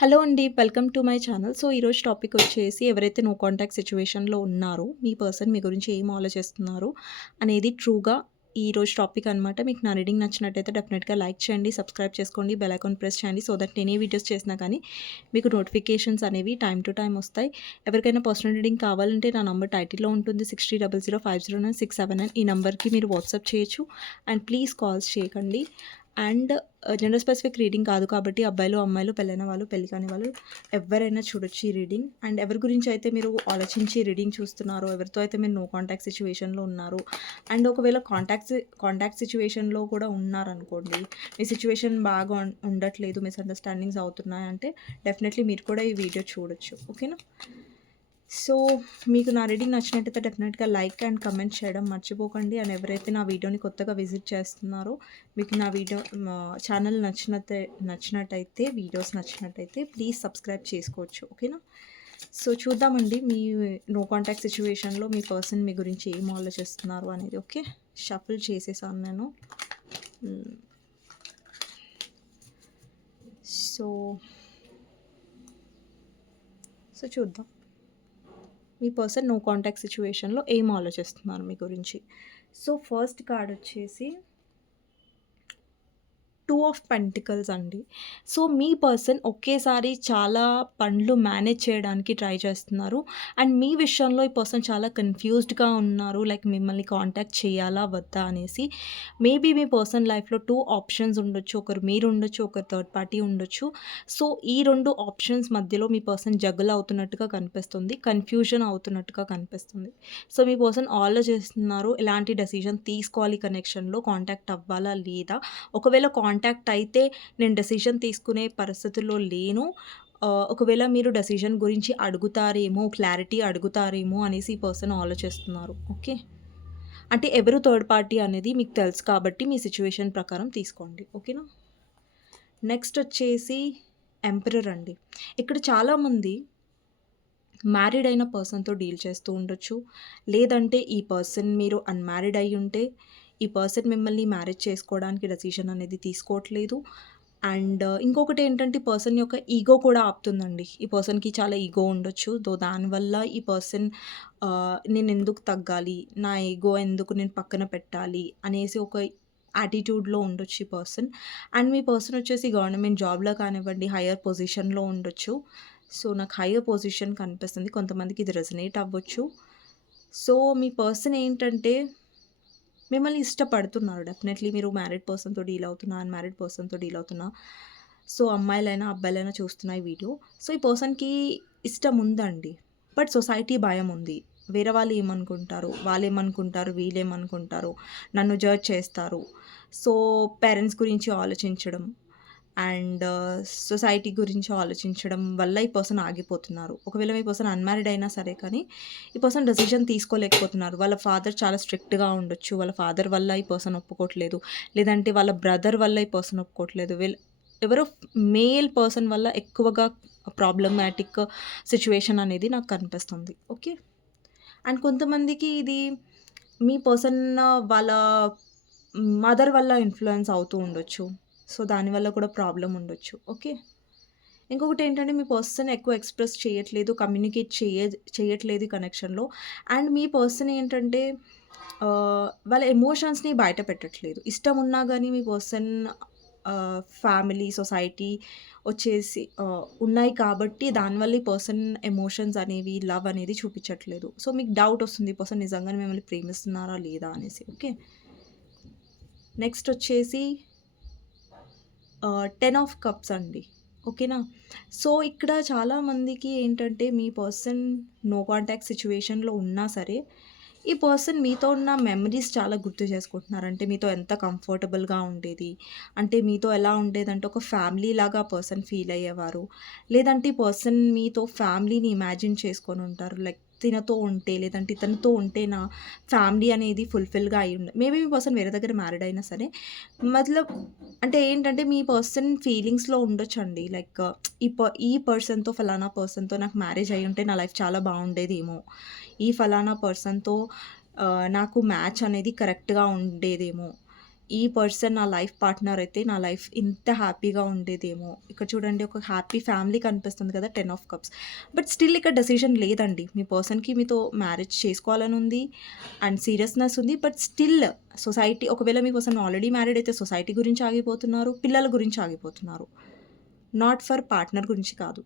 Hello అండి. Welcome to my channel. So, ఈరోజు topic వచ్చేసి ఎవరైతే నో కాంటాక్ట్ సిచ్యువేషన్లో ఉన్నారో, మీ పర్సన్ మీ గురించి ఏం ఆలోచిస్తున్నారు అనేది ట్రూగా ఈరోజు టాపిక్ అనమాట. మీకు నా రీడింగ్ నచ్చినట్టయితే డెఫినెట్‌గా లైక్ చేయండి, సబ్స్క్రైబ్ చేసుకోండి, బెల్ ఐకాన్ ప్రెస్ చేయండి. సో దట్ నేనే వీడియోస్ చేసినా కానీ మీకు నోటిఫికేషన్స్ అనేవి టైం టు టైం వస్తాయి. ఎవరికైనా పర్సనల్ రీడింగ్ కావాలంటే నా నంబర్ టైటిల్‌లో ఉంటుంది. 63005009 ఈ నెంబర్కి మీరు వాట్సాప్ చేయొచ్చు. అండ్ ప్లీజ్ కాల్స్ చేయకండి. అండ్ జెండర్ స్పెసిఫిక్ రీడింగ్ కాదు కాబట్టి అబ్బాయిలు, అమ్మాయిలు, పెళ్ళైన వాళ్ళు, పెళ్ళి కాని వాళ్ళు ఎవరైనా చూడొచ్చు ఈ రీడింగ్. అండ్ ఎవరి గురించి అయితే మీరు ఆలోచించి రీడింగ్ చూస్తున్నారో, ఎవరితో అయితే మీరు నో కాంటాక్ట్ సిచ్యువేషన్లో ఉన్నారు అండ్ ఒకవేళ కాంటాక్ట్స్ కాంటాక్ట్ సిచ్యువేషన్లో కూడా ఉన్నారనుకోండి, మీ సిచ్యువేషన్ బాగా ఉండట్లేదు, మిస్‌అండర్‌స్టాండింగ్స్ అవుతున్నాయంటే డెఫినెట్‌లీ మీరు కూడా ఈ వీడియో చూడొచ్చు. ఓకేనా? సో, మీకు నా రీడింగ్ నచ్చినట్టయితే డెఫినెట్‌గా లైక్ అండ్ కమెంట్ చేయడం మర్చిపోకండి. అండ్ ఎవరైతే నా వీడియోని కొత్తగా విజిట్ చేస్తున్నారో, మీకు నా వీడియో ఛానల్ నచ్చినట్టే నచ్చినట్టయితే, వీడియోస్ నచ్చినట్టయితే ప్లీజ్ సబ్స్క్రైబ్ చేసుకోవచ్చు. ఓకేనా? సో, చూద్దామండి మీ నో కాంటాక్ట్ సిచ్యువేషన్లో మీ పర్సన్ మీ గురించి ఏం ఆలోచిస్తున్నారు అనేది. ఓకే. షఫుల్ చేసేసాను నేను. సో సో, చూద్దాం. మీ పర్సన్ నో కాంటాక్ట్ సిచ్యువేషన్లో ఏం ఆలోచిస్తున్నారు మీ గురించి. సో, ఫస్ట్ కార్డ్ వచ్చేసి టూ ఆఫ్ పెంటికల్స్ అండి. సో, మీ పర్సన్ ఒకేసారి చాలా పనులు మేనేజ్ చేయడానికి ట్రై చేస్తున్నారు. అండ్ మీ విషయంలో ఈ పర్సన్ చాలా కన్‌ఫ్యూజ్డ్‌గా ఉన్నారు. లైక్ మిమ్మల్ని కాంటాక్ట్ చేయాలా? వద్దా? అనేసి. మేబీ మీ పర్సన్ లైఫ్‌లో టూ ఆప్షన్స్ ఉండొచ్చు. ఒకరు మీరు ఉండొచ్చు. ఒకరు థర్డ్ పార్టీ ఉండొచ్చు. సో, ఈ రెండు ఆప్షన్స్ మధ్యలో మీ పర్సన్ జగ్గల్ అవుతున్నట్టుగా కనిపిస్తుంది. కన్‌ఫ్యూజన్ అవుతున్నట్టుగా కనిపిస్తుంది. సో, మీ పర్సన్ ఆలోచిస్తున్నారు. ఎలాంటి డెసిషన్ తీసుకోవాలి కనెక్షన్‌లో కాంటాక్ట్ అవ్వాలా? లేదా? ఒకవేళ కాంటాక్ట్ అయితే నేను డెసిషన్ తీసుకునే పరిస్థితుల్లో లేను. ఒకవేళ మీరు డెసిషన్ గురించి అడుగుతారేమో, క్లారిటీ అడుగుతారేమో అనేసి ఈ పర్సన్ ఆలోచిస్తున్నారు. ఓకే. అంటే ఎవరు థర్డ్ పార్టీ అనేది మీకు తెలుసు కాబట్టి మీ సిచ్యువేషన్ ప్రకారం తీసుకోండి. ఓకేనా? నెక్స్ట్ వచ్చేసి ఎంపరర్ అండి. ఇక్కడ చాలామంది మ్యారీడ్ అయిన పర్సన్‌తో డీల్ చేస్తూ ఉండొచ్చు. లేదంటే ఈ పర్సన్ మీరు అన్‌మ్యారీడ్ ఉంటే ఈ పర్సన్ మిమ్మల్ని మ్యారేజ్ చేసుకోవడానికి డెసిషన్ అనేది తీసుకోవట్లేదు. అండ్ uh, ఇంకొకటి ఏంటంటే పర్సన్ యొక్క ఈగో కూడా ఆపుతుందండి. ఈ పర్సన్‌కి చాలా ఈగో ఉండొచ్చు. దో దానివల్ల ఈ పర్సన్ uh, నేను ఎందుకు తగ్గాలి? నా ఈగో ఎందుకు నేను పక్కన పెట్టాలి? అనేసి ఒక యాటిట్యూడ్‌లో ఉండొచ్చు ఈ పర్సన్. అండ్ మీ పర్సన్ వచ్చేసి గవర్నమెంట్ జాబ్‌లో కానివ్వండి, హైయర్ పొజిషన్‌లో ఉండొచ్చు. సో, నాకు హయ్యర్ పొజిషన్ కనిపిస్తుంది. కొంతమందికి ఇది రెజనేట్ అవ్వచ్చు. సో, మీ పర్సన్ ఏంటంటే మిమ్మల్ని ఇష్టపడుతున్నారు. డెఫినెట్‌లీ మీరు మ్యారీడ్ పర్సన్‌తో డీల్ అవుతున్నా, అన్‌మ్యారీడ్ పర్సన్‌తో డీల్ అవుతున్నా. సో, అమ్మాయిలైనా, అబ్బాయిలైనా చూస్తున్నాయి ఈ వీడియో. సో, ఈ పర్సన్‌కి ఇష్టం ఉందండి. బట్ సొసైటీ భయం ఉంది. వేరే వాళ్ళు ఏమనుకుంటారు? వాళ్ళు వాళ్ళేమనుకుంటారు? వీళ్ళేమనుకుంటారు? నన్ను జడ్జ్ చేస్తారు. సో, పేరెంట్స్ గురించి ఆలోచించడం అండ్ సొసైటీ గురించి ఆలోచించడం వల్ల ఈ పర్సన్ ఆగిపోతున్నారు. ఒకవేళ ఈ పర్సన్ అన్‌మ్యారీడ్ అయినా సరే కానీ, ఈ పర్సన్ డెసిషన్ తీసుకోలేకపోతున్నారు. వాళ్ళ ఫాదర్ చాలా స్ట్రిక్ట్‌గా ఉండొచ్చు. వాళ్ళ ఫాదర్ వల్ల ఈ పర్సన్ ఒప్పుకోవట్లేదు. లేదంటే వాళ్ళ బ్రదర్ వల్ల ఈ పర్సన్ ఒప్పుకోవట్లేదు. వీళ్ళు ఎవరో మేల్ పర్సన్ వల్ల ఎక్కువగా ప్రాబ్లమాటిక్ సిచ్యువేషన్ అనేది నాకు కనిపిస్తుంది. ఓకే. అండ్ కొంతమందికి ఇది మీ పర్సన్ వాళ్ళ మదర్ వల్ల ఇన్ఫ్లుయెన్స్ అవుతూ ఉండొచ్చు. సో, దానివల్ల కూడా ప్రాబ్లం ఉండొచ్చు. ఓకే. ఇంకొకటి ఏంటంటే మీ పర్సన్ ఎక్కువ ఎక్స్‌ప్రెస్ చేయట్లేదు. కమ్యూనికేట్ చేయ చేయట్లేదు కనెక్షన్‌లో. అండ్ మీ పర్సన్ ఏంటంటే వాళ్ళ ఎమోషన్స్‌ని బయట పెట్టట్లేదు. ఇష్టం ఉన్నా కానీ మీ పర్సన్ ఫ్యామిలీ, సొసైటీ వచ్చేసి ఉన్నాయి కాబట్టి దానివల్ల ఈ పర్సన్ ఎమోషన్స్ అనేవి, లవ్ అనేది చూపించట్లేదు. సో, మీకు డౌట్ వస్తుంది. పర్సన్ నిజంగానే మిమ్మల్ని ప్రేమిస్తున్నారా? లేదా? అనేసి. ఓకే. నెక్స్ట్ వచ్చేసి టెన్ ఆఫ్ కప్స్ అండి. ఓకేనా? సో, ఇక్కడ చాలామందికి ఏంటంటే మీ పర్సన్ నో కాంటాక్ట్ సిచ్యువేషన్లో ఉన్నా సరే, ఈ పర్సన్ మీతో ఉన్న మెమరీస్ చాలా గుర్తు చేసుకుంటున్నారు. అంటే మీతో ఎంత కంఫర్టబుల్‌గా ఉండేది. అంటే మీతో ఎలా ఉండేదంటే ఒక ఫ్యామిలీ లాగా పర్సన్ ఫీల్ అయ్యేవారు. లేదంటే ఈ పర్సన్ మీతో ఫ్యామిలీని ఇమాజిన్ చేసుకొని ఉంటారు. లైక్ తినతో ఉంటే లేదంటే ఇతనితో ఉంటే నా ఫ్యామిలీ అనేది ఫుల్‌ఫిల్‌గా అయ్యుండ మేబీ మీ పర్సన్ వేరే దగ్గర మ్యారీడ్ అయినా సరే, మతలబ్ అంటే ఏంటంటే మీ పర్సన్ ఫీలింగ్స్‌లో ఉండొచ్చండి. లైక్ ఈ ప ఈ పర్సన్‌తో ఫలానా పర్సన్‌తో నాకు మ్యారేజ్ అయి ఉంటే నా లైఫ్ చాలా బాగుండేదేమో. ఈ ఫలానా పర్సన్‌తో నాకు మ్యాచ్ అనేది కరెక్ట్‌గా ఉండేదేమో. ఈ పర్సన్ నా లైఫ్ పార్ట్నర్ అయితే నా లైఫ్ ఇంత హ్యాపీగా ఉండేదేమో. ఇక్కడ చూడండి ఒక హ్యాపీ ఫ్యామిలీ కనిపిస్తుంది కదా ten of cups but still ఇక్కడ డెసిషన్ లేదండి. మీ పర్సన్కి మీతో మ్యారేజ్ చేసుకోవాలని ఉంది అండ్ సీరియస్నెస్ ఉంది. బట్ స్టిల్ సొసైటీ ఒకవేళ మీ పర్సన్ ఆల్రెడీ మ్యారీడ్ అయితే సొసైటీ గురించి ఆగిపోతున్నారు పిల్లల గురించి ఆగిపోతున్నారు. నాట్ ఫర్ పార్ట్నర్ గురించి కాదు.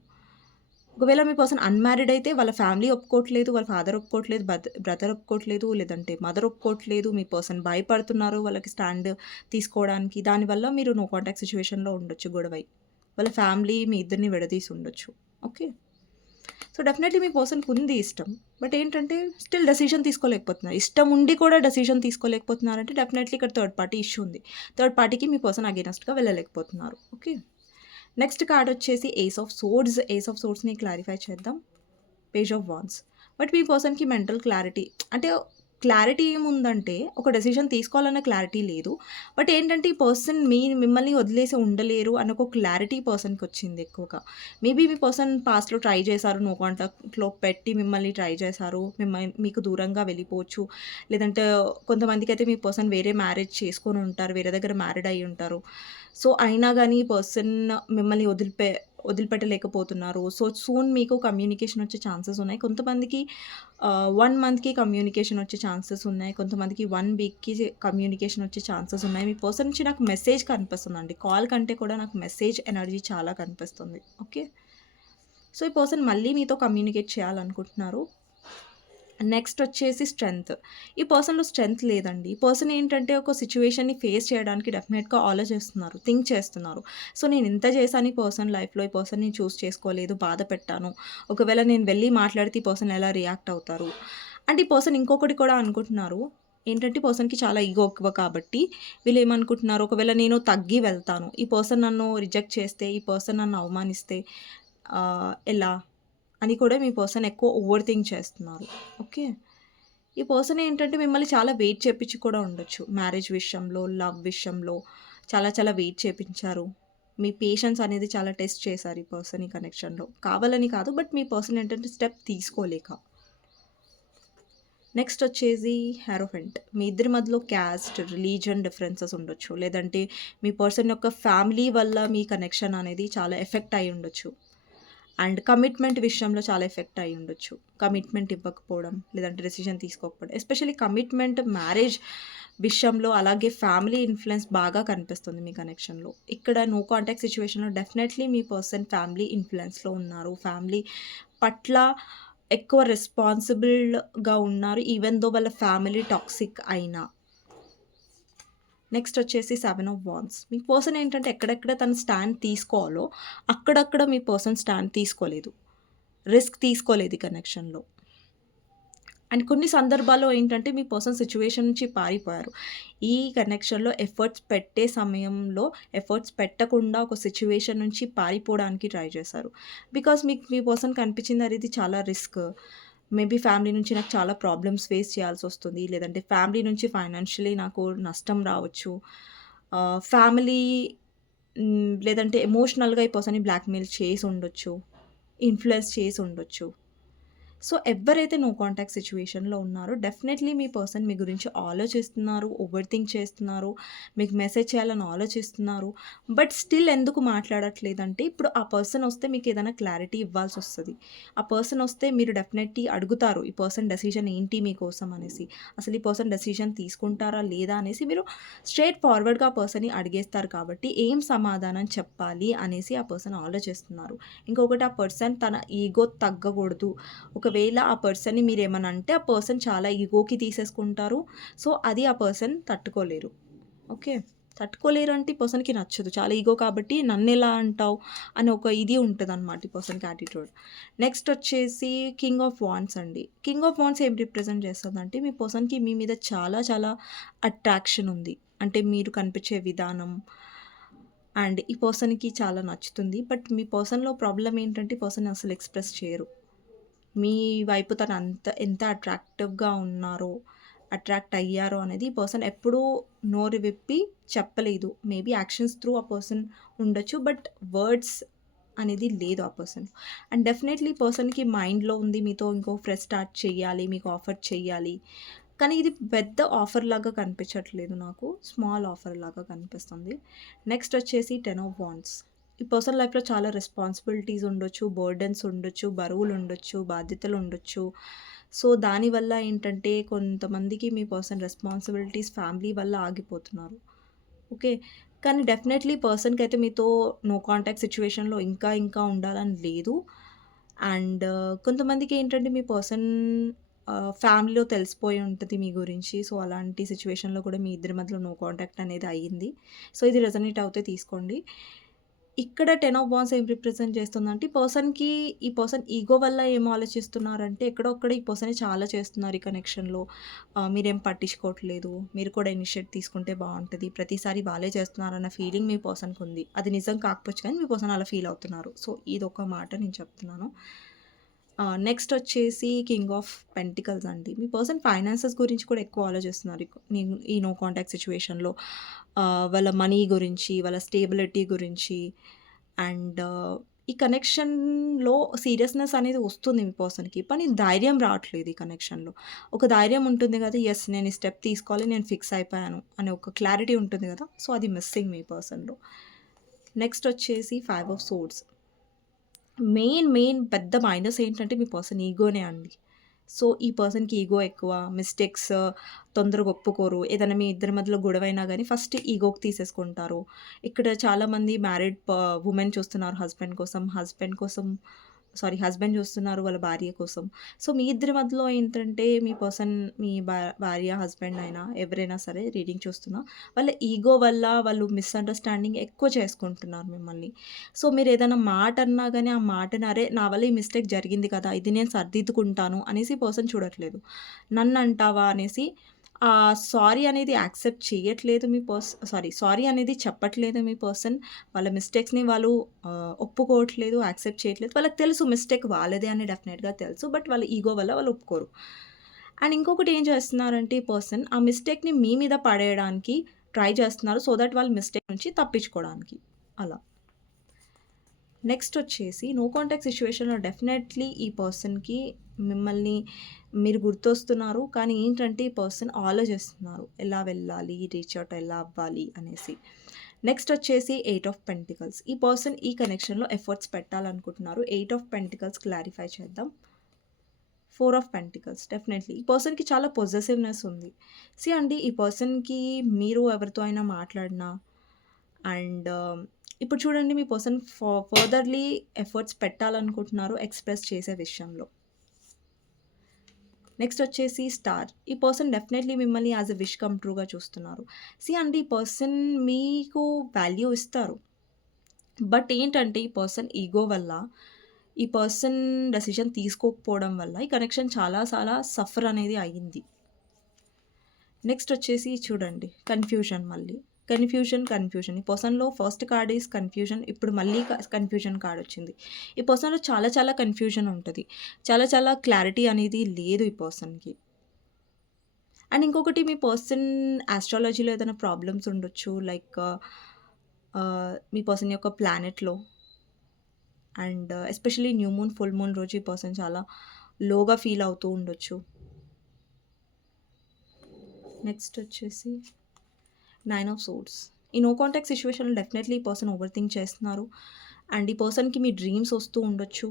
ఒకవేళ మీ పర్సన్ అన్మ్యారీడ్ అయితే వాళ్ళ ఫ్యామిలీ ఒప్పుకోవట్లేదు వాళ్ళ ఫాదర్ ఒప్పుకోవట్లేదు బ్రదర్ ఒప్పుకోవట్లేదు లేదంటే మదర్ ఒప్పుకోవట్లేదు మీ పర్సన్ భయపడుతున్నారు వాళ్ళకి స్టాండ్ తీసుకోవడానికి దానివల్ల మీరు నో కాంటాక్ట్ సిచ్యువేషన్లో ఉండొచ్చు గొడవై. వాళ్ళ ఫ్యామిలీ మీ ఇద్దరిని విడదీసి ఉండొచ్చు. ఓకే? సో డెఫినెట్లీ మీ పర్సన్కి ఉంది ఇష్టం. బట్ ఏంటంటే స్టిల్ డెసిషన్ తీసుకోలేకపోతున్నారు. ఇష్టం ఉండి కూడా డెసిషన్ తీసుకోలేకపోతున్నారంటే డెఫినెట్లీ ఇక్కడ థర్డ్ పార్టీ ఇష్యూ ఉంది. థర్డ్ పార్టీకి మీ పర్సన్ అగేనెస్ట్గా వెళ్ళలేకపోతున్నారు. ఓకే? నెక్స్ట్ కార్డ్ వచ్చేసి ace of swords ace of సోర్డ్స్ని clarify చేద్దాం. పేజ్ ఆఫ్ వాన్స్ బట్ మీ పర్సన్కి మెంటల్ క్లారిటీ అంటే క్లారిటీ ఏముందంటే ఒక డెసిషన్ తీసుకోవాలన్న క్లారిటీ లేదు. బట్ ఏంటంటే ఈ పర్సన్ మీ మిమ్మల్ని వదిలేసి ఉండలేరు అన్న ఒక క్లారిటీ పర్సన్కి వచ్చింది ఎక్కువగా. మేబీ మీ పర్సన్ పాస్ట్లో ట్రై చేశారు నో కాంటాక్ట్లో పెట్టి మిమ్మల్ని ట్రై చేశారు మిమ్మల్ని మీకు దూరంగా వెళ్ళిపోవచ్చు. లేదంటే కొంతమందికి అయితే మీ పర్సన్ వేరే మ్యారేజ్ చేసుకొని ఉంటారు వేరే దగ్గర మ్యారీడ్ అయి ఉంటారు. సో అయినా కానీ ఈ పర్సన్ మిమ్మల్ని వదిలిపే వదిలిపెట్టలేకపోతున్నారు. సో సూన్ మీకు కమ్యూనికేషన్ వచ్చే ఛాన్సెస్ ఉన్నాయి. కొంతమందికి వన్ మంత్కి కమ్యూనికేషన్ వచ్చే ఛాన్సెస్ ఉన్నాయి. కొంతమందికి వన్ వీక్కి కమ్యూనికేషన్ వచ్చే ఛాన్సెస్ ఉన్నాయి. మీ పర్సన్ నుంచి నాకు మెసేజ్ కనిపిస్తుందండి. కాల్ కంటే కూడా నాకు మెసేజ్ ఎనర్జీ చాలా కనిపిస్తుంది. ఓకే సో ఈ పర్సన్ మళ్ళీ మీతో కమ్యూనికేట్ చేయాలనుకుంటున్నారు. నెక్స్ట్ వచ్చేసి స్ట్రెంగ్త్. ఈ పర్సన్లో స్ట్రెంగ్త్ లేదండి. ఈ పర్సన్ ఏంటంటే ఒక సిచ్యువేషన్ని ఫేస్ చేయడానికి డెఫినెట్గా ఆలోచిస్తున్నారు థింక్ చేస్తున్నారు. సో నేను ఇంత చేశాను ఈ పర్సన్ లైఫ్లో ఈ పర్సన్ నేను చూస్ చేసుకోలేదు బాధ పెట్టాను. ఒకవేళ నేను వెళ్ళి మాట్లాడితే ఈ పర్సన్ ఎలా రియాక్ట్ అవుతారు? అంటే ఈ పర్సన్ ఇంకొకటి కూడా అనుకుంటున్నారు. ఏంటంటే పర్సన్కి చాలా ఈగో ఎక్కువ కాబట్టి వీళ్ళు ఏమనుకుంటున్నారు? ఒకవేళ నేను తగ్గి వెళ్తాను ఈ పర్సన్ నన్ను రిజెక్ట్ చేస్తే ఈ పర్సన్ నన్ను అవమానిస్తే ఎలా? అని కూడా మీ పర్సన్ ఎక్కువ ఓవర్ థింక్ చేస్తున్నారు. ఓకే? ఈ పర్సన్ ఏంటంటే మిమ్మల్ని చాలా వెయిట్ చేపించి కూడా ఉండొచ్చు. మ్యారేజ్ విషయంలో లవ్ విషయంలో చాలా చాలా వెయిట్ చేపించారు. మీ పేషెన్స్ అనేది చాలా టెస్ట్ చేశారు ఈ పర్సన్ ఈ కనెక్షన్లో. కావాలని కాదు బట్ మీ పర్సన్ ఏంటంటే స్టెప్ తీసుకోలేక. నెక్స్ట్ వచ్చేసి హెరోఫెంట్. మీ ఇద్దరి మధ్యలో క్యాస్ట్ రిలీజన్ డిఫరెన్సెస్ ఉండొచ్చు. లేదంటే మీ పర్సన్ యొక్క ఫ్యామిలీ వల్ల మీ కనెక్షన్ అనేది చాలా ఎఫెక్ట్ అయి ఉండొచ్చు. అండ్ కమిట్మెంట్ విషయంలో చాలా ఎఫెక్ట్ అయి ఉండొచ్చు. కమిట్మెంట్ ఇవ్వకపోవడం లేదంటే డెసిషన్ తీసుకోకపోవడం. ఎస్పెషల్లీ కమిట్మెంట్ మ్యారేజ్ విషయంలో అలాగే ఫ్యామిలీ ఇన్ఫ్లుయెన్స్ బాగా కనిపిస్తుంది మీ కనెక్షన్లో ఇక్కడ నో కాంటాక్ట్ సిచ్యువేషన్లో డెఫినెట్లీ మీ పర్సన్ ఫ్యామిలీ ఇన్ఫ్లుయెన్స్లో ఉన్నారు. ఫ్యామిలీ పట్ల ఎక్కువ రెస్పాన్సిబుల్గా ఉన్నారు ఈవెన్ దో వాళ్ళ ఫ్యామిలీ టాక్సిక్ అయినా. నెక్స్ట్ వచ్చేసి సెవెన్ ఆఫ్ వాన్స్ మీ పర్సన్ ఏంటంటే ఎక్కడెక్కడ తను స్టాండ్ తీసుకోవాలో అక్కడక్కడ మీ పర్సన్ స్టాండ్ తీసుకోలేదు. రిస్క్ తీసుకోలేదు కనెక్షన్లో అండ్ కొన్ని సందర్భాల్లో ఏంటంటే మీ పర్సన్ సిచ్యువేషన్ నుంచి పారిపోయారు. ఈ కనెక్షన్లో ఎఫర్ట్స్ పెట్టే సమయంలో ఎఫర్ట్స్ పెట్టకుండా ఒక సిచ్యువేషన్ నుంచి పారిపోవడానికి ట్రై చేశారు. బికాస్ మీకు మీ పర్సన్ కనిపించింది అది చాలా రిస్క్ మేబీ ఫ్యామిలీ నుంచి నాకు చాలా ప్రాబ్లమ్స్ ఫేస్ చేయాల్సి వస్తుంది. లేదంటే ఫ్యామిలీ నుంచి ఫైనాన్షియలీ నాకు నష్టం రావచ్చు. ఫ్యామిలీ లేదంటే ఎమోషనల్గా ఈ పర్సన్ని బ్లాక్మెయిల్ చేసి ఉండొచ్చు. ఇన్ఫ్లుయెన్స్ చేసి ఉండొచ్చు. సో ఎవరైతే నో కాంటాక్ట్ సిచ్యువేషన్లో ఉన్నారో డెఫినెట్లీ మీ పర్సన్ మీ గురించి ఆలోచిస్తున్నారు ఓవర్ థింక్ చేస్తున్నారు మీకు మెసేజ్ చేయాలని ఆలోచిస్తున్నారు బట్ స్టిల్ ఎందుకు మాట్లాడట్లేదంటే ఇప్పుడు ఆ పర్సన్ వస్తే మీకు ఏదైనా క్లారిటీ ఇవ్వాల్సి వస్తుంది. ఆ పర్సన్ వస్తే మీరు డెఫినెట్లీ అడుగుతారు ఈ పర్సన్ డెసిషన్ ఏంటి మీకోసం అనేసి. అసలు ఈ పర్సన్ డెసిషన్ తీసుకుంటారా లేదా అనేసి మీరు స్ట్రేట్ ఫార్వర్డ్గా ఆ పర్సన్ని అడిగేస్తారు కాబట్టి ఏం సమాధానం చెప్పాలి అనేసి ఆ పర్సన్ ఆలోచిస్తున్నారు. ఇంకొకటి ఆ పర్సన్ తన ఈగో తగ్గకూడదు. ఒక ఒకవేళ ఆ పర్సన్ని మీరు ఏమని అంటే ఆ పర్సన్ చాలా ఈగోకి తీసేసుకుంటారు. సో అది ఆ పర్సన్ తట్టుకోలేరు. ఓకే? తట్టుకోలేరు అంటే ఈ పర్సన్కి నచ్చదు. చాలా ఈగో కాబట్టి నన్ను ఎలా అంటావు? అని ఒక ఇది ఉంటుంది అనమాట ఈ పర్సన్కి యాటిట్యూడ్ నెక్స్ట్ వచ్చేసి కింగ్ ఆఫ్ వాన్స్ అండి. కింగ్ ఆఫ్ వాన్స్ ఏం రిప్రజెంట్ చేస్తుందంటే మీ పర్సన్కి మీ మీద చాలా చాలా అట్రాక్షన్ ఉంది. అంటే మీరు కనిపించే విధానం అండ్ ఈ పర్సన్కి చాలా నచ్చుతుంది. బట్ మీ పర్సన్లో ప్రాబ్లం ఏంటంటే పర్సన్ అసలు ఎక్స్ప్రెస్ చేయరు. మీ వైపు తను అంత ఎంత అట్రాక్టివ్గా ఉన్నారో అట్రాక్ట్ అయ్యారో అనేది ఈ పర్సన్ ఎప్పుడూ నోరు విప్పి చెప్పలేదు మేబీ యాక్షన్స్ త్రూ ఆ పర్సన్ ఉండొచ్చు బట్ వర్డ్స్ అనేది లేదు ఆ పర్సన్ అండ్ డెఫినెట్లీ పర్సన్కి మైండ్లో ఉంది మీతో ఇంకో ఫ్రెష్ స్టార్ట్ చేయాలి మీకు ఆఫర్ చేయాలి కానీ ఇది పెద్ద ఆఫర్ లాగా కనిపించట్లేదు నాకు. స్మాల్ ఆఫర్ లాగా కనిపిస్తుంది. నెక్స్ట్ వచ్చేసి 10 ఆఫ్ వాన్స్ ఈ పర్సన్ లైఫ్‌లో చాలా రెస్పాన్సిబిలిటీస్ ఉండొచ్చు, బర్డెన్స్ ఉండొచ్చు, బరువులు ఉండవచ్చు బాధ్యతలు ఉండొచ్చు సో, దానివల్ల ఏంటంటే కొంతమందికి మీ పర్సన్ రెస్పాన్సిబిలిటీస్ ఫ్యామిలీ వల్ల ఆగిపోతున్నారు. ఓకే. కానీ డెఫినెట్లీ పర్సన్కి అయితే మీతో నో కాంటాక్ట్ సిచ్యువేషన్లో ఇంకా ఇంకా ఉండాలని లేదు. అండ్ కొంతమందికి ఏంటంటే మీ పర్సన్ ఫ్యామిలీలో తెలిసిపోయి ఉంటుంది మీ గురించి. సో, అలాంటి సిచ్యువేషన్లో కూడా మీ ఇద్దరి మధ్యలో నో కాంటాక్ట్ అనేది అయ్యింది. సో, ఇది రెజనేట్ అవుతే తీసుకోండి. ఇక్కడ 10 ఆఫ్ బాన్స్ ఏం రిప్రజెంట్ చేస్తుందంటే, ఈ పర్సన్‌కి ఈ పర్సన్ ఈగో వల్ల ఏం ఆలోచిస్తున్నారంటే, ఎక్కడొక్కడ ఈ పర్సన్ చాలా చేస్తున్నారు ఈ కనెక్షన్‌లో. మీరేం పట్టించుకోవట్లేదు. మీరు కూడా ఇనిషియేట్ తీసుకుంటే బాగుంటుంది ప్రతిసారి వాళ్ళే చేస్తున్నారన్న ఫీలింగ్ మీ పర్సన్కి ఉంది అది నిజం కాకపోవచ్చు కానీ మీ పర్సన్ అలా ఫీల్ అవుతున్నారు. సో, ఇది ఒక మాట నేను చెప్తున్నాను. నెక్స్ట్ వచ్చేసి కింగ్ ఆఫ్ పెంటికల్స్ అండి. మీ పర్సన్ ఫైనాన్సెస్ గురించి కూడా ఎక్కువ ఆలోచిస్తున్నారు. నేను ఈ నో కాంటాక్ట్ సిచ్యువేషన్లో వాళ్ళ మనీ గురించి, వాళ్ళ స్టేబిలిటీ గురించి అండ్ ఈ కనెక్షన్‌లో సీరియస్‌నెస్ అనేది వస్తుంది మీ పర్సన్‌కి. కానీ ధైర్యం రావట్లేదు ఈ కనెక్షన్‌లో. ఒక ధైర్యం ఉంటుంది కదా! ఎస్ నేను ఈ స్టెప్ తీసుకోవాలి. నేను ఫిక్స్ అయిపోయాను అనే ఒక క్లారిటీ ఉంటుంది కదా! సో, అది మిస్సింగ్ మీ పర్సన్‌లో. నెక్స్ట్ వచ్చేసి five of swords main main పెద్ద మైనస్ ఏంటంటే మీ పర్సన్ ఈగోనే అండి. సో, ఈ పర్సన్‌కి ఈగో ఎక్కువ. మిస్టేక్స్ తొందరగా ఒప్పుకోరు. ఏదైనా మీ ఇద్దరి మధ్యలో గొడవైనా కానీ ఫస్ట్ ఈగోకి తీసేసుకుంటారు. ఇక్కడ చాలామంది మ్యారీడ్ ఉమెన్ చూస్తున్నారు హస్బెండ్ కోసం. హస్బెండ్ కోసం సారీ హస్బెండ్ చూస్తున్నారు వాళ్ళ భార్య కోసం. సో, మీ ఇద్దరి మధ్యలో ఏంటంటే మీ పర్సన్ మీ భా భార్య, హస్బెండ్ అయినా ఎవరైనా సరే రీడింగ్ చూస్తున్నా వాళ్ళ ఈగో వల్ల వాళ్ళు మిస్‌అండర్‌స్టాండింగ్ ఎక్కువ చేసుకుంటున్నారు మిమ్మల్ని. సో, మీరు ఏదైనా మాట అన్నా కానీ ఆ మాటని అరే! నా వల్ల ఈ మిస్టేక్ జరిగింది కదా! ఇది నేను సర్దిద్దుకుంటాను అనేసి పర్సన్ చూడట్లేదు. నన్ను అంటావా అనేసి సారీ అనేది యాక్సెప్ట్ చేయట్లేదు మీ పర్స్ సారీ సారీ అనేది చెప్పట్లేదు మీ పర్సన్. వాళ్ళ మిస్టేక్స్‌ని వాళ్ళు ఒప్పుకోవట్లేదు, యాక్సెప్ట్ చేయట్లేదు. వాళ్ళకి తెలుసు మిస్టేక్ వాళ్ళదే అని డెఫినెట్‌గా తెలుసు. బట్ వాళ్ళ ఈగో వల్ల వాళ్ళు ఒప్పుకోరు. అండ్ ఇంకొకటి ఏం చేస్తున్నారంటే ఈ పర్సన్ ఆ మిస్టేక్‌ని మీ మీద పడేయడానికి ట్రై చేస్తున్నారు. సో దట్ వాళ్ళ మిస్టేక్ నుంచి తప్పించుకోవడానికి అలా. నెక్స్ట్ వచ్చేసి నో కాంటాక్ట్ సిచ్యువేషన్లో డెఫినెట్‌లీ ఈ పర్సన్‌కి మిమ్మల్ని మీరు గుర్తొస్తున్నారు. కానీ ఏంటంటే ఈ పర్సన్ ఆలోచిస్తున్నారు. ఎలా వెళ్ళాలి? రీచ్ అవుట్ ఎలా అవ్వాలి అనేసి. నెక్స్ట్ వచ్చేసి ఎయిట్ ఆఫ్ పెంటికల్స్. ఈ పర్సన్ ఈ కనెక్షన్‌లో ఎఫర్ట్స్ పెట్టాలనుకుంటున్నారు. ఎయిట్ ఆఫ్ పెంటికల్స్ క్లారిఫై చేద్దాం. ఫోర్ ఆఫ్ పెంటికల్స్ డెఫినెట్‌లీ ఈ పర్సన్‌కి చాలా పొజెసివ్నెస్ ఉంది. సీ అండి ఈ పర్సన్‌కి మీరు ఎవరితో అయినా మాట్లాడినా అండ్ ఇప్పుడు చూడండి మీ పర్సన్ ఫ ఫర్దర్‌లీ ఎఫర్ట్స్ పెట్టాలనుకుంటున్నారు ఎక్స్‌ప్రెస్ చేసే విషయంలో. నెక్స్ట్ వచ్చేసి స్టార్. ఈ పర్సన్ డెఫినెట్‌లీ మిమ్మల్ని యాజ్ ఎ విష్ కమ్ ట్రూగా చూస్తున్నారు. సీ అండి ఈ పర్సన్ మీకు వాల్యూ ఇస్తారు. బట్ ఏంటంటే ఈ పర్సన్ ఈగో వల్ల ఈ పర్సన్ డెసిషన్ తీసుకోకపోవడం వల్ల ఈ కనెక్షన్ చాలా చాలా సఫర్ అనేది అయ్యింది. నెక్స్ట్ వచ్చేసి చూడండి కన్‌ఫ్యూజన్ మళ్ళీ. Confusion, confusion. ఈ పర్సన్‌లో ఫస్ట్ కార్డ్ ఈస్ కన్‌ఫ్యూజన్. ఇప్పుడు మళ్ళీ క కన్‌ఫ్యూజన్ కార్డ్ వచ్చింది. ఈ పర్సన్‌లో చాలా చాలా కన్‌ఫ్యూజన్ ఉంటుంది చాలా చాలా క్లారిటీ అనేది లేదు ఈ పర్సన్‌కి. అండ్ ఇంకొకటి మీ పర్సన్ ఆస్ట్రాలజీలో ఏదైనా ప్రాబ్లమ్స్ ఉండొచ్చు. లైక్ మీ పర్సన్ యొక్క ప్లానెట్‌లో. And especially new moon, full moon రోజు ఈ పర్సన్ చాలా లోగా ఫీల్ అవుతూ ఉండొచ్చు. నెక్స్ట్ వచ్చేసి నైన్ ఆఫ్ సోర్డ్స్. ఈ నో కాంటాక్ట్ సిచ్యువేషన్ డెఫినెట్‌లీ ఈ పర్సన్ ఓవర్ థింక్ చేస్తున్నారు. అండ్ ఈ పర్సన్‌కి మీ డ్రీమ్స్ వస్తూ ఉండొచ్చు.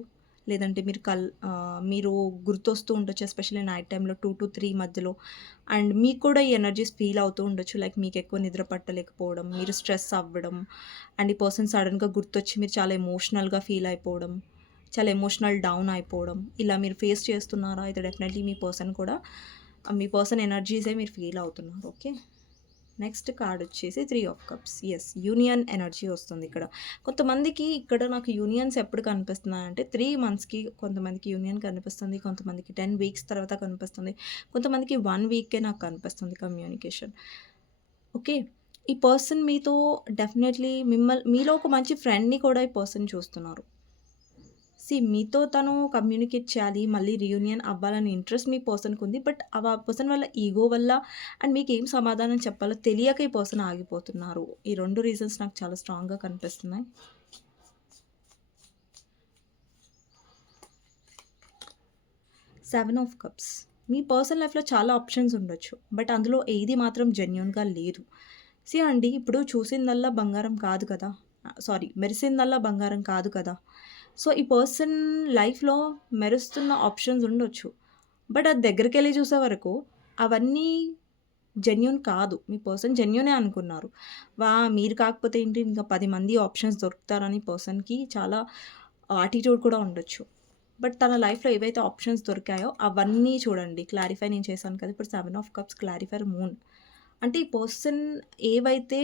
లేదంటే మీరు కల్ మీరు గుర్తొస్తూ ఉండొచ్చు. ఎస్పెషల్లీ నైట్ టైంలో టూ టు త్రీ మధ్యలో. అండ్ మీకు కూడా ఈ ఎనర్జీస్ ఫీల్ అవుతూ ఉండొచ్చు. లైక్ మీకు ఎక్కువ నిద్ర పట్టలేకపోవడం, మీరు స్ట్రెస్ అవ్వడం అండ్ ఈ పర్సన్ సడన్గా గుర్తొచ్చి మీరు చాలా ఎమోషనల్‌గా ఫీల్ అయిపోవడం, చాలా ఎమోషనల్ డౌన్ అయిపోవడం. ఇలా మీరు ఫేస్ చేస్తున్నారా? అయితే డెఫినెట్‌లీ మీ పర్సన్ కూడా మీ పర్సన్ ఎనర్జీసే మీరు ఫీల్ అవుతున్నారు. ఓకే. నెక్స్ట్ కార్డ్ వచ్చేసి three of cups. Yes union energy వస్తుంది ఇక్కడ. కొంతమందికి ఇక్కడ నాకు యూనియన్స్ ఎప్పుడు కనిపిస్తున్నాయంటే త్రీ మంత్స్‌కి కొంతమందికి యూనియన్ కనిపిస్తుంది. కొంతమందికి 10 వీక్స్ తర్వాత కనిపిస్తుంది. కొంతమందికి వన్ వీకే నాకు కనిపిస్తుంది కమ్యూనికేషన్. ఓకే. ఈ పర్సన్ మీతో డెఫినెట్‌లీ మిమ్మల్ మీలో ఒక మంచి ఫ్రెండ్‌ని కూడా ఈ పర్సన్ చూస్తున్నారు. సీ మీతో తను కమ్యూనికేట్ చేయాలి. మళ్ళీ రియూనియన్ అవ్వాలని ఇంట్రెస్ట్ మీ పర్సన్‌కుంది. బట్ ఆ పర్సన్ వల్ల ఈగో వల్ల అండ్ మీకు ఏం సమాధానం చెప్పాలో తెలియక ఈ పర్సన్ ఆగిపోతున్నారు. ఈ రెండు రీజన్స్ నాకు చాలా స్ట్రాంగ్‌గా కనిపిస్తున్నాయి. Seven of cups. Me personal లైఫ్‌లో చాలా ఆప్షన్స్ ఉండొచ్చు. బట్ అందులో ఏది మాత్రం జెన్యున్గా లేదు. సీ అండి ఇప్పుడు చూసిందల్లా బంగారం కాదు కదా! Ah, సారీ మెరిసిందల్లా బంగారం కాదు కదా! సో, ఈ పర్సన్ లైఫ్‌లో మెరుస్తున్న ఆప్షన్స్ ఉండొచ్చు. బట్ అది దగ్గరికెళ్ళి చూసే వరకు అవన్నీ జెన్యూన్ కాదు. మీ పర్సన్ జెన్యునే అనుకున్నారు. వా మీరు కాకపోతే ఏంటి ఇంకా పది మంది ఆప్షన్స్ దొరుకుతారని పర్సన్‌కి చాలా ఆటిట్యూడ్ కూడా ఉండొచ్చు. బట్ తన లైఫ్‌లో ఏవైతే ఆప్షన్స్ దొరికాయో అవన్నీ చూడండి. క్లారిఫై నేను చేశాను కదా! ఇప్పుడు seven of cups clarifier moon. అంటే ఈ పర్సన్ ఏవైతే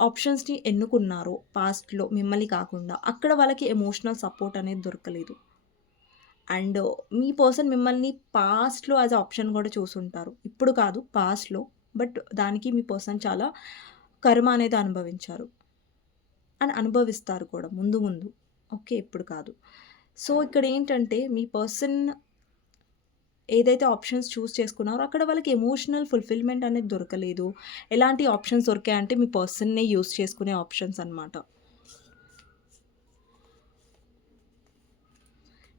ఆప్షన్స్‌ని ఎన్నుకున్నారో పాస్ట్‌లో మిమ్మల్ని కాకుండా అక్కడ వాళ్ళకి ఎమోషనల్ సపోర్ట్ అనేది దొరకలేదు. అండ్ మీ పర్సన్ మిమ్మల్ని పాస్ట్‌లో యాస్ ఆప్షన్ కూడా చూసుంటారు. ఇప్పుడు కాదు పాస్ట్‌లో. బట్ దానికి మీ పర్సన్ చాలా కర్మ అనేది అనుభవించారు. అని అనుభవిస్తారు కూడా ముందు ముందు. ఓకే. ఇప్పుడు కాదు. సో, ఇక్కడ ఏంటంటే మీ పర్సన్ ఏదైతే ఆప్షన్స్ చూస్ చేసుకున్నారో అక్కడ వాళ్ళకి ఎమోషనల్ ఫుల్‌ఫిల్‌మెంట్ అనేది దొరకలేదు. ఎలాంటి ఆప్షన్స్ దొరికాయంటే మీ పర్సన్‌నే యూజ్ చేసుకునే ఆప్షన్స్ అనమాట.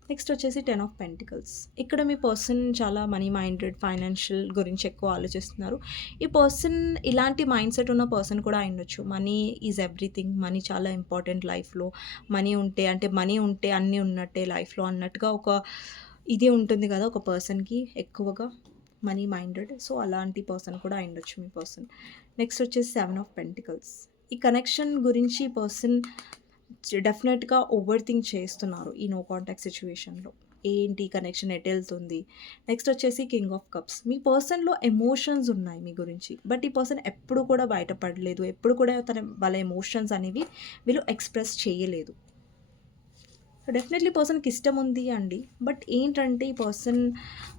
నెక్స్ట్ వచ్చేసి 10 ఆఫ్ పెంటికల్స్. ఇక్కడ మీ పర్సన్ చాలా మనీ మైండెడ్, ఫైనాన్షియల్ గురించి ఎక్కువ ఆలోచిస్తున్నారు. ఈ పర్సన్ ఇలాంటి మైండ్ సెట్ ఉన్న పర్సన్ కూడా అయ్యుండొచ్చు. Money is everything. మనీ చాలా ఇంపార్టెంట్ లైఫ్‌లో. మనీ ఉంటే అంటే మనీ ఉంటే అన్నీ ఉన్నట్టే లైఫ్‌లో అన్నట్టుగా ఒక ఇది ఉంటుంది కదా! ఒక పర్సన్‌కి ఎక్కువగా మనీ మైండెడ్. సో, అలాంటి పర్సన్ కూడా అయిండొచ్చు మీ పర్సన్. నెక్స్ట్ వచ్చేసి సెవెన్ ఆఫ్ పెంటికల్స్. ఈ కనెక్షన్ గురించి పర్సన్ డెఫినెట్‌గా ఓవర్ థింక్ చేస్తున్నారు. ఈ నో కాంటాక్ట్ సిచ్యువేషన్లో ఏంటి కనెక్షన్ ఎటెళ్తుంది? నెక్స్ట్ వచ్చేసి కింగ్ ఆఫ్ కప్స్. మీ పర్సన్‌లో ఎమోషన్స్ ఉన్నాయి మీ గురించి. బట్ ఈ పర్సన్ ఎప్పుడు కూడా బయటపడలేదు. ఎప్పుడు కూడా తన వాళ్ళ ఎమోషన్స్ అనేవి వీళ్ళు ఎక్స్‌ప్రెస్ చేయలేదు. డెఫినెట్‌లీ పర్సన్‌కి ఇష్టం ఉంది అండి. బట్ ఏంటంటే ఈ పర్సన్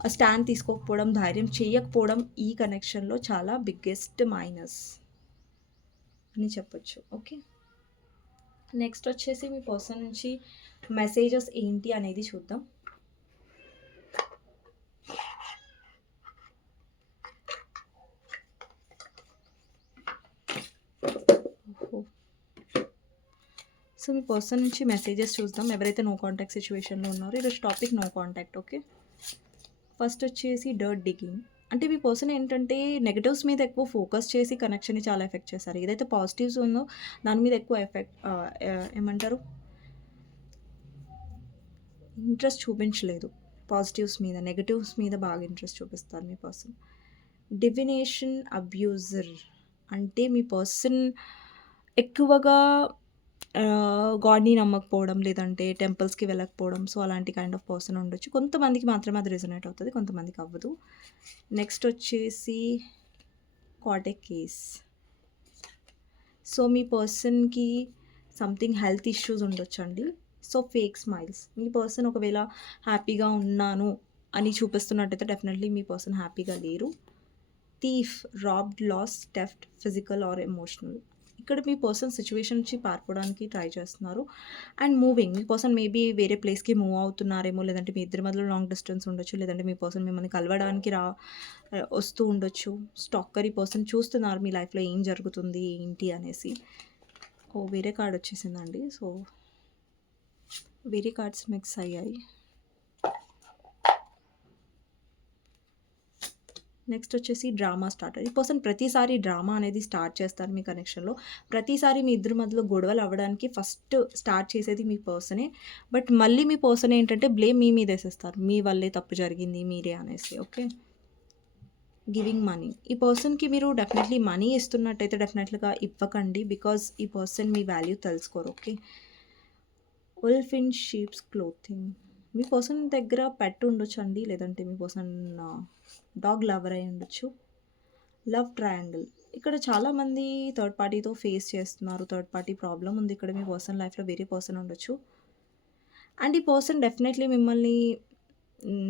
స్టాండ్ తీసుకోకపోవడం, ధైర్యం చేయకపోవడం ఈ కనెక్షన్‌లో చాలా బిగ్గెస్ట్ మైనస్ అని చెప్పొచ్చు. ఓకే. నెక్స్ట్ వచ్చేసి మీ పర్సన్ నుంచి మెసేజెస్ ఏంటి అనేది చూద్దాం. సో, మీ పర్సన్ నుంచి మెసేజెస్ చూద్దాం. ఎవరైతే నో కాంటాక్ట్ సిచ్యువేషన్లో ఉన్నారో ఈరోజు topic no contact okay. First వచ్చేసి డర్ట్ డిగ్గింగ్. అంటే మీ పర్సన్ ఏంటంటే నెగటివ్స్ మీద ఎక్కువ ఫోకస్ చేసి కనెక్షన్‌ని చాలా ఎఫెక్ట్ చేస్తారు ఏదైతే పాజిటివ్స్ ఉందో దాని మీద ఎక్కువ ఎఫెక్ట్ ఏమంటారు? ఇంట్రెస్ట్ చూపించలేదు. పాజిటివ్స్ మీద, నెగటివ్స్ మీద బాగా ఇంట్రెస్ట్ చూపిస్తారు మీ పర్సన్. డివినేషన్ అబ్యూజర్ అంటే మీ పర్సన్ ఎక్కువగా గాడ్‌ని నమ్మకపోవడం, లేదంటే టెంపుల్స్‌కి వెళ్ళకపోవడం. సో, అలాంటి కైండ్ ఆఫ్ పర్సన్ ఉండొచ్చు. కొంతమందికి మాత్రమే అది రెజొనేట్ అవుతుంది కొంతమందికి అవ్వదు. నెక్స్ట్ వచ్చేసి కాట్ కేస్. సో, మీ పర్సన్‌కి సంథింగ్ హెల్త్ ఇష్యూస్ ఉండొచ్చండి. So, fake smiles. మీ పర్సన్ ఒకవేళ హ్యాపీగా ఉన్నాను అని చూపిస్తున్నట్టయితే డెఫినెట్‌లీ మీ పర్సన్ హ్యాపీగా లేరు. Thief, robbed, loss theft physical or emotional. ఇక్కడ మీ పర్సన్ సిచ్యువేషన్ నుంచి పారిపోవడానికి ట్రై చేస్తున్నారు. And moving. Me person maybe వేరే ప్లేస్‌కి మూవ్ అవుతున్నారేమో, లేదంటే మీ ఇద్దరి మధ్యలో లాంగ్ డిస్టెన్స్ ఉండొచ్చు. లేదంటే మీ పర్సన్ మిమ్మల్ని కలవడానికి రా వస్తూ ఉండొచ్చు. స్టాకర్ ఈ పర్సన్ చూస్తున్నారు మీ లైఫ్‌లో ఏం జరుగుతుంది, ఏంటి అనేసి. ఓ వేరే కార్డ్ వచ్చేసిందండి. సో వేరే కార్డ్స్ మిక్స్ అయ్యాయి. నెక్స్ట్ వచ్చేసి డ్రామా స్టార్టర్. ఈ పర్సన్ ప్రతిసారి డ్రామా అనేది స్టార్ట్ చేస్తారు మీ కనెక్షన్‌లో. ప్రతిసారి మీ ఇద్దరి మధ్యలో గొడవలు అవ్వడానికి ఫస్ట్ స్టార్ట్ చేసేది మీ పర్సనే. బట్ మళ్ళీ మీ పర్సన్ ఏంటంటే బ్లేమ్ మీ మీద వేసేస్తారు మీ వల్లే తప్పు జరిగింది మీరే అనేసి. ఓకే. Giving money. ఈ పర్సన్‌కి మీరు డెఫినెట్‌లీ మనీ ఇస్తున్నట్టయితే డెఫినెట్‌లీగా ఇవ్వకండి. బికాజ్ ఈ పర్సన్ మీ value తెలుసుకోరు. Okay. Wolf in sheep's clothing. Me person దగ్గర పెట్ ఉండొచ్చండి. లేదంటే మీ పర్సన్ డాగ్ లవర్ అయి ఉండొచ్చు. Love triangle. ఇక్కడ చాలామంది థర్డ్ పార్టీతో ఫేస్ చేస్తున్నారు. థర్డ్ పార్టీ ప్రాబ్లం ఉంది ఇక్కడ మీ పర్సన్ లైఫ్‌లో వేరే పర్సన్ ఉండొచ్చు. అండ్ ఈ పర్సన్ డెఫినెట్‌లీ మిమ్మల్ని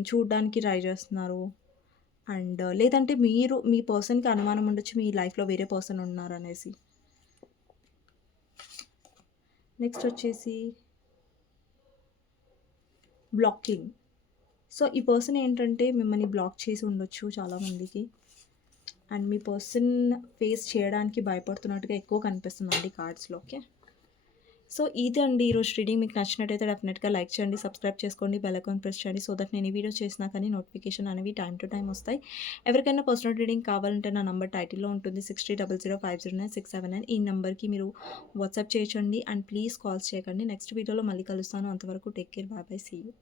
చూడడానికి ట్రై చేస్తున్నారు. అండ్ లేదంటే మీరు మీ పర్సన్‌కి అనుమానం ఉండొచ్చు మీ లైఫ్‌లో వేరే పర్సన్ ఉన్నారు అనేసి నెక్స్ట్ వచ్చేసి బ్లాకింగ్. సో, ఈ పర్సన్ ఏంటంటే మిమ్మల్ని బ్లాక్ చేసి ఉండొచ్చు చాలామందికి. అండ్ మీ పర్సన్ ఫేస్ చేయడానికి భయపడుతున్నట్టుగా ఎక్కువ కనిపిస్తుందండి కార్డ్స్‌లో. ఓకే. సో ఇదండి ఈరోజు రీడింగ్ మీకు నచ్చినట్టయితే డెఫినెట్‌గా లైక్ చేయండి, సబ్స్క్రైబ్ చేసుకోండి, బెల్ ఐకాన్ ప్రెస్ చేయండి. సో దట్ నేను ఈ వీడియో చేసినా కానీ నోటిఫికేషన్ అనేవి టైం టు టైమ్ వస్తాయి. ఎవరికైనా పర్సనల్ రీడింగ్ కావాలంటే నా నంబర్ టైటిల్‌లో ఉంటుంది. 6300509679 ఈ నెంబర్కి మీరు వాట్సాప్ చేయండి అండ్ ప్లీజ్ కాల్స్ చేయకండి. నెక్స్ట్ వీడియోలో మళ్ళీ కలుస్తాను. అంతవరకు take care. Bye bye. See you.